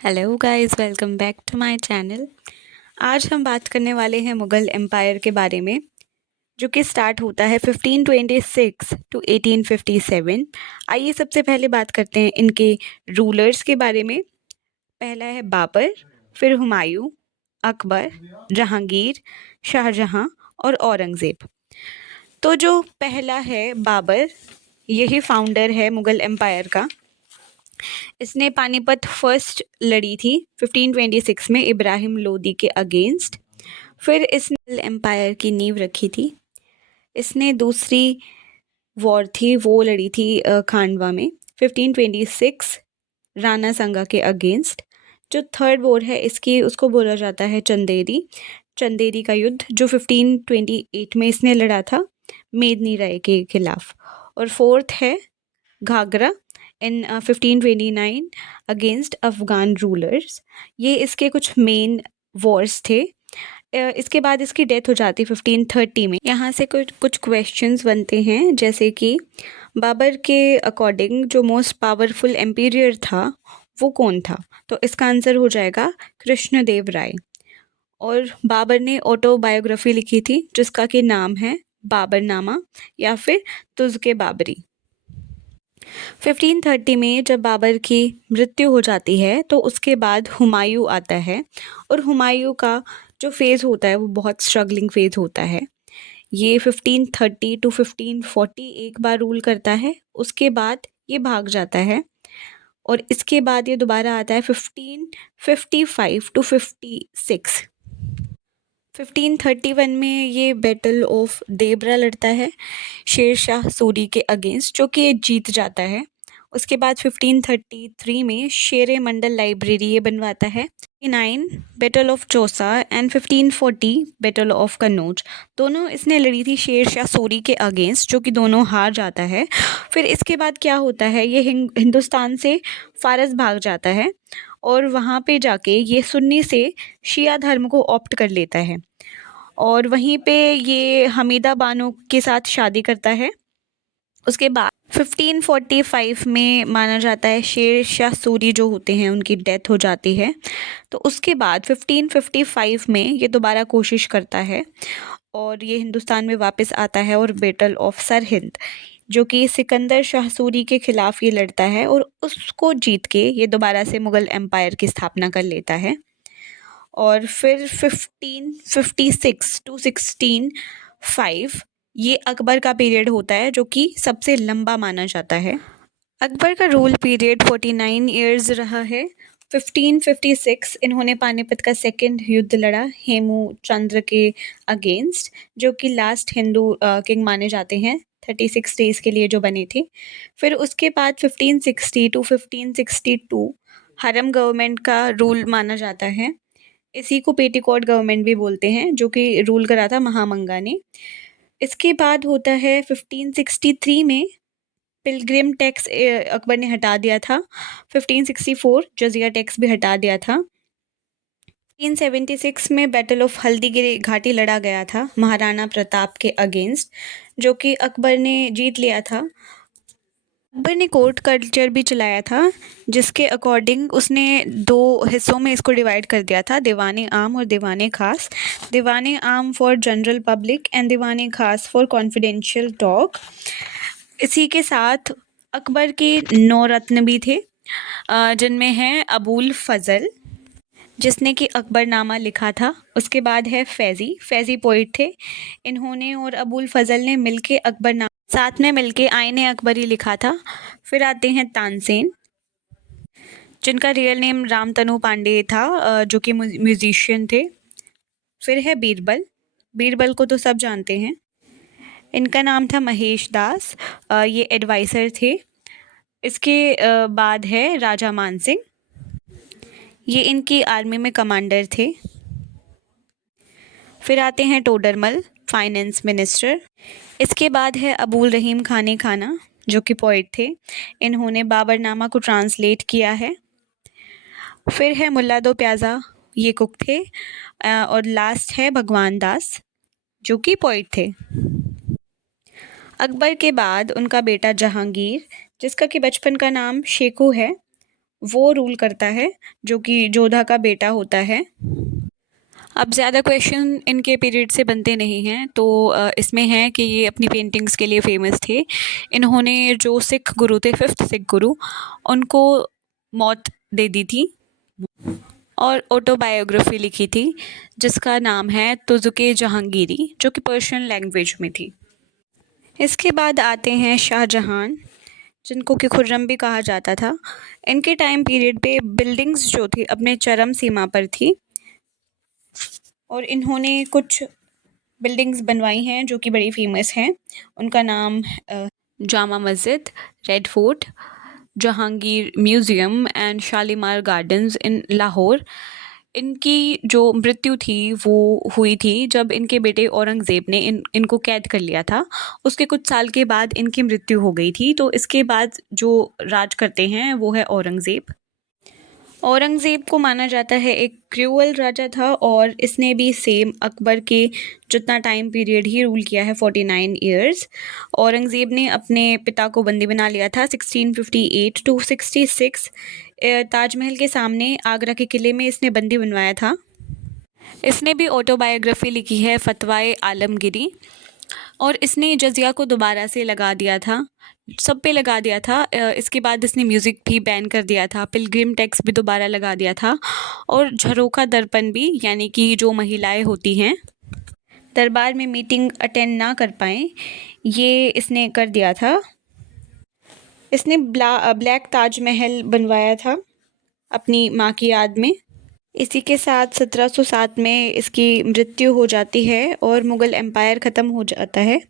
Hello guys, welcome back to my channel. आज हम बात करने वाले हैं मुग़ल एम्पायर के बारे में, जो कि स्टार्ट होता है 1526 टू 1857। आइए सबसे पहले बात करते हैं इनके रूलर्स के बारे में। पहला है बाबर, फिर हुमायूं, अकबर, जहांगीर, शाहजहां और औरंगज़ेब। तो जो पहला है बाबर, यही फाउंडर है मुग़ल एम्पायर का। इसने पानीपत फर्स्ट लड़ी थी 1526 में इब्राहिम लोदी के अगेंस्ट। फिर इसने एम्पायर की नींव रखी थी। इसने दूसरी वॉर थी वो लड़ी थी खांडवा में 1526 राणा संगा के अगेंस्ट। जो थर्ड वॉर है इसकी उसको बोला जाता है चंदेरी का युद्ध, जो 1528 में इसने लड़ा था मेदनी राय के खिलाफ। और फोर्थ है घाघरा इन 1529 अगेंस्ट अफ़गान रूलर्स। ये इसके कुछ मेन वॉर्स थे। इसके बाद इसकी डेथ हो जाती 1530 में। यहाँ से कुछ कुछ क्वेश्चंस बनते हैं, जैसे कि बाबर के अकॉर्डिंग जो मोस्ट पावरफुल एम्पीरियर था वो कौन था। तो इसका आंसर हो जाएगा कृष्णदेव राय। और बाबर ने ऑटोबायोग्राफी लिखी थी जिसका कि नाम है बाबरनामा या फिर तुज़्के बाबरी। 1530 में जब बाबर की मृत्यु हो जाती है तो उसके बाद हुमायूं आता है। और हुमायूं का जो फेज़ होता है वो बहुत स्ट्रगलिंग फेज़ होता है। ये 1530 टू 1540 एक बार रूल करता है, उसके बाद ये भाग जाता है। और इसके बाद ये दोबारा आता है 1555 टू 56। 1531 में ये बैटल ऑफ देबरा लड़ता है शेर शाह सूरी के अगेंस्ट, जो कि ये जीत जाता है। उसके बाद 1533 में शेर मंडल लाइब्रेरी ये बनवाता है। 9 battle of Chausa and 1540 battle of Kannauj, दोनों इसने लड़ी थी शेर शाह सूरी के अगेंस्ट, जो कि दोनों हार जाता है। फिर इसके बाद क्या होता है, ये हिंदुस्तान से फ़ारस भाग जाता है और वहाँ पे जाके ये सुन्नी से शिया धर्म को ऑप्ट कर लेता है। और वहीं पे ये हमीदा बानो के साथ शादी करता है। उसके बाद 1545 में माना जाता है शेर शाह सूरी जो होते हैं उनकी डेथ हो जाती है। तो उसके बाद 1555 में ये दोबारा कोशिश करता है और ये हिंदुस्तान में वापस आता है और बैटल ऑफ सरहिंद, जो कि सिकंदर शाह सूरी के खिलाफ ये लड़ता है और उसको जीत के ये दोबारा से मुग़ल एम्पायर की स्थापना कर लेता है। और फिर 1556 टू 1605 ये अकबर का पीरियड होता है, जो कि सबसे लंबा माना जाता है। अकबर का रूल पीरियड 49 ईयर्स रहा है। 1556 इन्होंने पानीपत का सेकंड युद्ध लड़ा हेमू चंद्र के अगेंस्ट, जो कि लास्ट हिंदू किंग माने जाते हैं 36 डेज के लिए जो बने थे। फिर उसके बाद 1560 टू 1562 हरम गवर्नमेंट का रूल माना जाता है। इसी को पेटीकोट गवर्नमेंट भी बोलते हैं, जो कि रूल करा था महामंगा ने। इसके बाद होता है 1563 में पिलग्रिम टैक्स अकबर ने हटा दिया था। 1564 जजिया टैक्स भी हटा दिया था। 1576 में बैटल ऑफ हल्दीगिरी घाटी लड़ा गया था महाराणा प्रताप के अगेंस्ट, जो कि अकबर ने जीत लिया था। अकबर ने कोर्ट कल्चर भी चलाया था, जिसके अकॉर्डिंग उसने दो हिस्सों में इसको डिवाइड कर दिया था, दीवाने आम और दीवाने खास। दीवाने आम फॉर जनरल पब्लिक एंड दीवाने खास फॉर कॉन्फिडेंशियल टॉक। इसी के साथ अकबर के 9 रत्न भी थे, जिनमें हैं अबुल फजल, जिसने कि अकबरनामा लिखा था। उसके बाद है फैज़ी पोइट थे। इन्होंने और अबुल फजल ने मिलके अकबरनामा साथ में मिलके आईने अकबरी लिखा था। फिर आते हैं तानसेन, जिनका रियल नेम रामतनु पांडे था, जो कि म्यूजिशियन थे। फिर है बीरबल, बीरबल को तो सब जानते हैं। इनका नाम था महेश दास, ये एडवाइज़र थे। इसके बाद है राजा मान सिंह, ये इनकी आर्मी में कमांडर थे। फिर आते हैं टोडरमल, फाइनेंस मिनिस्टर। इसके बाद है अबुल रहीम खाने खाना, जो कि पोइट थे। इन्होंने बाबरनामा को ट्रांसलेट किया है। फिर है मुल्ला दो प्याज़ा, ये कुक थे। और लास्ट है भगवान दास, जो कि पोइट थे। अकबर के बाद उनका बेटा जहांगीर, जिसका कि बचपन का नाम शेखू है, वो रूल करता है, जो कि जोधा का बेटा होता है। अब ज़्यादा क्वेश्चन इनके पीरियड से बनते नहीं हैं, तो इसमें है कि ये अपनी पेंटिंग्स के लिए फ़ेमस थे। इन्होंने जो सिख गुरु थे, 5th सिख गुरु, उनको मौत दे दी थी और ऑटोबायोग्राफी लिखी थी, जिसका नाम है तुज़ुक-ए जहांगीरी, जो कि पर्शियन लैंग्वेज में थी। इसके बाद आते हैं शाहजहां, जिनको कि खुर्रम भी कहा जाता था। इनके टाइम पीरियड पे बिल्डिंग्स जो थी अपने चरम सीमा पर थी और इन्होंने कुछ बिल्डिंग्स बनवाई हैं जो कि बड़ी फेमस हैं। उनका नाम Jama Masjid, red fort, Jahangir museum and Shalimar gardens in Lahore. इनकी जो मृत्यु थी वो हुई थी जब इनके बेटे औरंगज़ेब ने इनको कैद कर लिया था। उसके कुछ साल के बाद इनकी मृत्यु हो गई थी, तो इसके बाद जो राज करते हैं वो है औरंगज़ेब। औरंगज़ेब को माना जाता है एक क्रूअल राजा था और इसने भी सेम अकबर के जितना टाइम पीरियड ही रूल किया है, 49 ईयर्स। औरंगज़ेब ने अपने पिता को बंदी बना लिया था 1658 टू 66। ताजमहल के सामने आगरा के किले में इसने बंदी बनवाया था। इसने भी ऑटोबायोग्राफी लिखी है, फतवाए आलमगिरी, और इसने जजिया को दोबारा से लगा दिया था, सब पे लगा दिया था। इसके बाद इसने म्यूज़िक भी बैन कर दिया था, पिलग्रिम टैक्स भी दोबारा लगा दिया था और झरोखा दर्पण भी, यानी कि जो महिलाएं होती हैं दरबार में मीटिंग अटेंड ना कर पाएँ, ये इसने कर दिया था। इसने ब्लैक ताजमहल बनवाया था अपनी माँ की याद में। इसी के साथ 1707 में इसकी मृत्यु हो जाती है और मुग़ल एम्पायर ख़त्म हो जाता है।